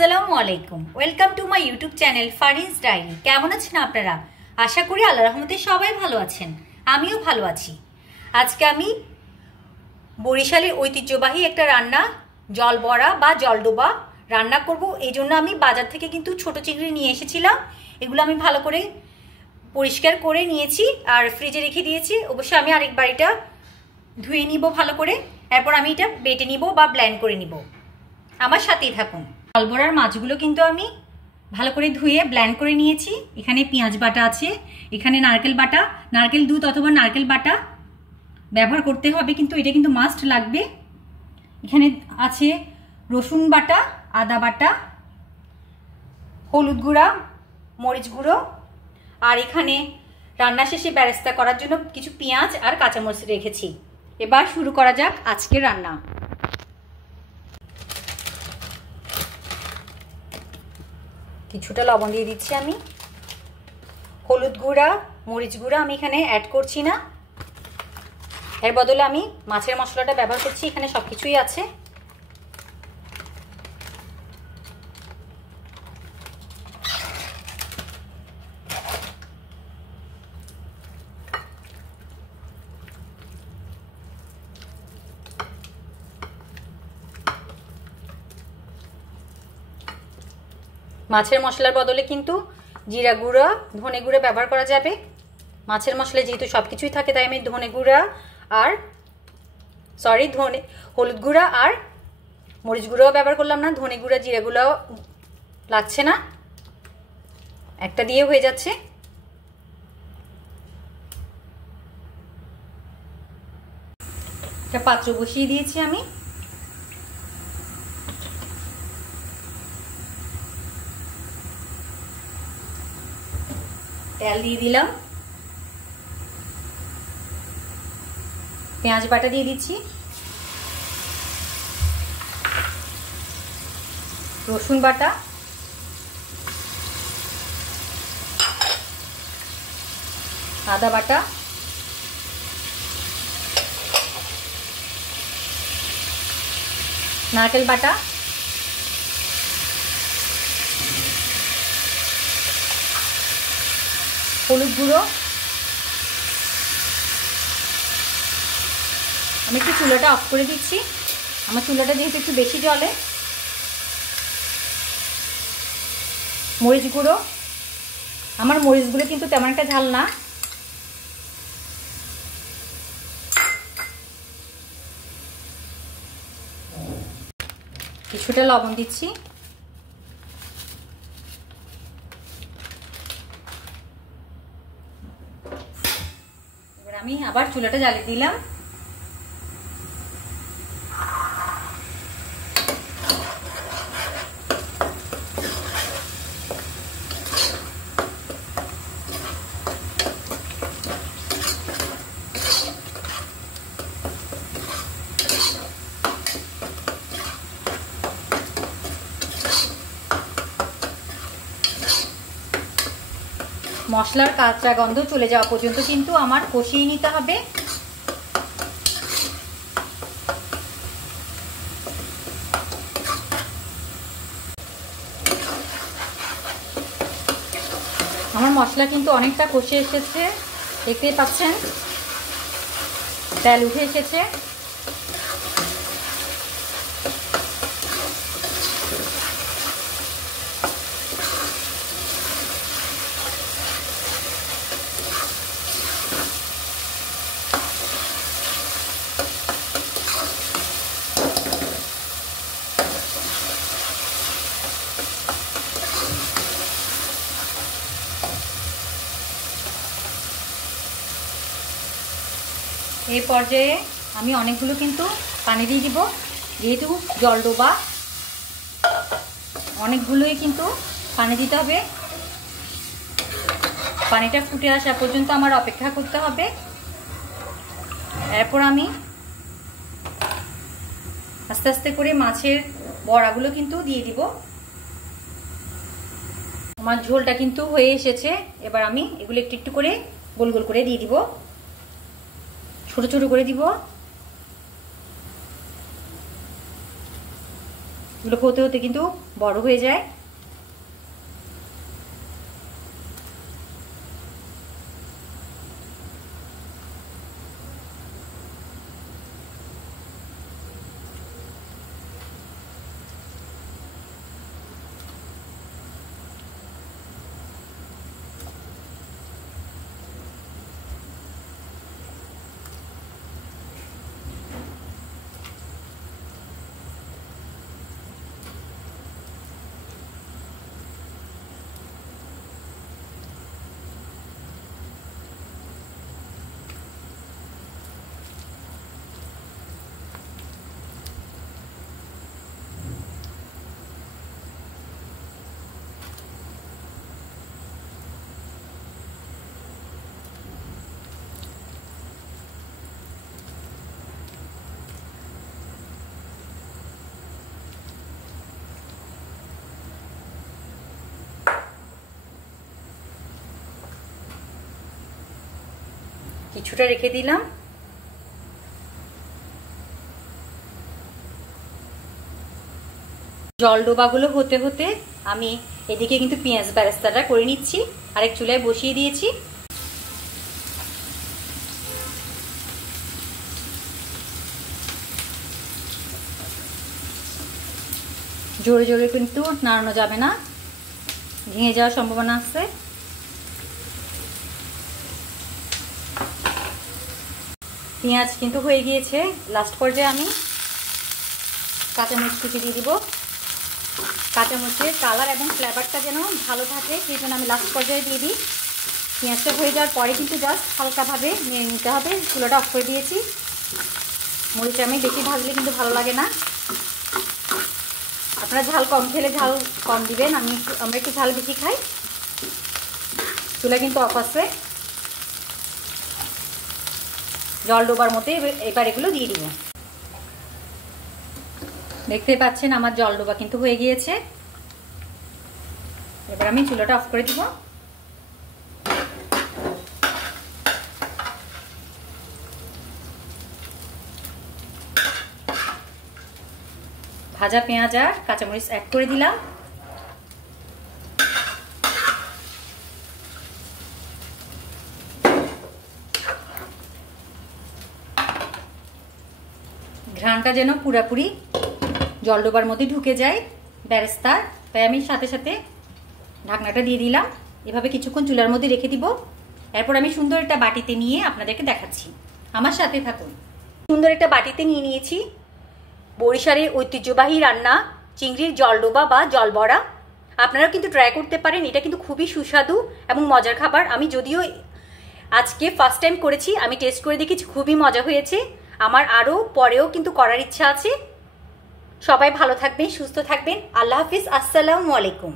আসসালামু আলাইকুম, welcome to my YouTube channel Fariz diary. কেমন আছেন আপনারা? আশা করি আল্লাহর রহমতে সবাই ভালো আছেন, আমিও ভালো আছি। আজকে আমি বরিশালের ঐতিহ্যবাহী একটা রান্না জল বড়া বা জলডোবা রান্না করব। এই জন্য আমি বাজার থেকে কিন্তু ছোট চিংড়ি নিয়ে এসেছিলাম। এগুলো আমি ভালো করে পরিষ্কার করে নিয়েছি আর ফ্রিজে রেখে দিয়েছি। অবশ্যই আমি আরেকবার এটা ধুয়ে নিব ভালো করে, এরপর আমি এটা বেটে নিব বা ব্লেন্ড করে নিব। আমার সাথেই থাকুন। জলবড়ার মাছগুলো কিন্তু আমি ভালো করে ধুয়ে ব্লেন্ড করে নিয়েছি। এখানে পেঁয়াজ বাটা আছে, এখানে নারকেল বাটা, নারকেল দুধ অথবা নারকেল বাটা ব্যবহার করতে হবে, কিন্তু এটা কিন্তু মাস্ট লাগবে। এখানে আছে রসুন বাটা, আদা বাটা, হলুদ গুঁড়া, মরিচ গুঁড়ো, আর এখানে রান্না শেষে বেরেস্তা করার জন্য কিছু পেঁয়াজ আর কাঁচামরিচ রেখেছি। এবার শুরু করা যাক আজকের রান্না। কিছুটা লবণ দিয়ে দিচ্ছি আমি। হলুদ গুঁড়া, মরিচ গুঁড়া আমি এখানে অ্যাড করছি না, এর বদলে আমি মাছের মশলাটা ব্যবহার করছি। এখানে সব কিছুই আছে। মাছের মশলার বদলে কিন্তু জিরা গুঁড়া, ধনে গুঁড়া ব্যবহার করা যাবে। মাছের মশলায় যেহেতু সব কিছুই থাকে, তাই আমি ধনে গুঁড়া আর হলুদ গুঁড়া আর মরিচ গুঁড়াও ব্যবহার করলাম না। ধনে গুঁড়া, জিরা গুঁড়াও লাগছে না, একটা দিয়ে হয়ে যাচ্ছে। একটা পাত্র বসিয়ে দিয়েছি আমি। তেল দিয়ে দিলাম, পেঁয়াজ বাটা দিয়ে দিচ্ছি, রসুন বাটা, আদা বাটা, নারকেল বাটা, হলুদ গুঁড়ো। আমি একটু চুলাটা অফ করে দিচ্ছি, আমার চুলাটা যেহেতু একটু বেশি জ্বলে। মরিচ গুঁড়ো, আমার মরিচগুলো কিন্তু তেমন একটা ঝাল না। কিছুটা লবণ দিচ্ছি। এবার আমি আবার চুলাটা জ্বালিয়ে দিলাম। মশলার কাঁচা গন্ধ চলে যাওয়া পর্যন্ত কিন্তু আমার কষিয়ে নিতে হবে। আমার মশলা কিন্তু অনেকটা কষে এসেছে, দেখতেই পাচ্ছেন তেল উঠে এসেছে। এই পর্যায়ে আমি অনেকগুলো কিন্তু পানি দিয়ে দিব, যেহেতু জলডোবা অনেকগুলোই কিন্তু পানি দিতে হবে। পানিটা ফুটে আসা পর্যন্ত আমার অপেক্ষা করতে হবে। এরপর আমি আস্তে আস্তে করে মাছের বড়াগুলো কিন্তু দিয়ে দিব। আমার ঝোলটা কিন্তু হয়ে এসেছে। এবার আমি এগুলো একটু একটু করে গোল গোল করে দিয়ে দিব, ছোট ছোট করে দিব। এগুলো হতে হতে কিন্তু বড় হয়ে যায়। কিছুটা রেখে দিলাম। জলডোবাগুলো হতে হতে আমি এদিকে কিন্তু পেঁয়াজ বেরেস্তাটা করে নিচ্ছি। আরেক চুলায় বসিয়ে দিয়েছি। জোরে জোরে কিন্তু নাড়ানো যাবে না, ভেঙে যাওয়ার সম্ভাবনা আছে। পেঁয়াজ কিন্তু হয়ে গিয়েছে। লাস্ট পর্যায়ে আমি কাঁচামরিচ কুচি দিয়ে দিব। কাঁচামরিচের কালার এবং ফ্লেভারটা যেন ভালো থাকে সেই জন্য আমি লাস্ট পর্যায়ে দিয়ে দিই। পেঁয়াজটা হয়ে যাওয়ার পরে কিন্তু জাস্ট হালকাভাবে নিয়ে নিতে হবে। চুলাটা অফ করে দিয়েছি। মরিচ আমি বেশি ভাজলে কিন্তু ভালো লাগে না। আপনারা ঝাল কম খেলে ঝাল কম দিবেন। আমরা একটু ঝাল বেশি খাই। চুলা কিন্তু অফ আছে। জলডোবার মধ্যে এবার এগুলো দিয়ে দিব। দেখতে পাচ্ছেন আমার জলডোবা কিন্তু হয়ে গিয়েছে। এবার আমি চুলাটা অফ করে দিব। ভাজা পেঁয়াজ আর কাঁচামরিচ অ্যাড করে দিলাম। ঘ্রাণটা যেন পুরাপুরি জলডোবার মধ্যে ঢুকে যায় বেরেস্তা, তাই আমি সাথে সাথে ঢাকনাটা দিয়ে দিলাম। এভাবে কিছুক্ষণ চুলার মধ্যে রেখে দিব। এরপর আমি সুন্দর একটা বাটিতে নিয়ে আপনাদেরকে দেখাচ্ছি। আমার সাথে থাকুন। সুন্দর একটা বাটিতে নিয়ে নিয়েছি বরিশালের ঐতিহ্যবাহী রান্না চিংড়ির জলডোবা বা জলবড়া। আপনারাও কিন্তু ট্রাই করতে পারেন। এটা কিন্তু খুবই সুস্বাদু এবং মজার খাবার। আমি যদিও আজকে ফার্স্ট টাইম করেছি, আমি টেস্ট করে দেখেছি, খুবই মজা হয়েছে। আমার আরও পরেও কিন্তু করার ইচ্ছা আছে। সবাই ভালো থাকবেন, সুস্থ থাকবেন। আল্লাহ হাফিজ। আসসালামু আলাইকুম।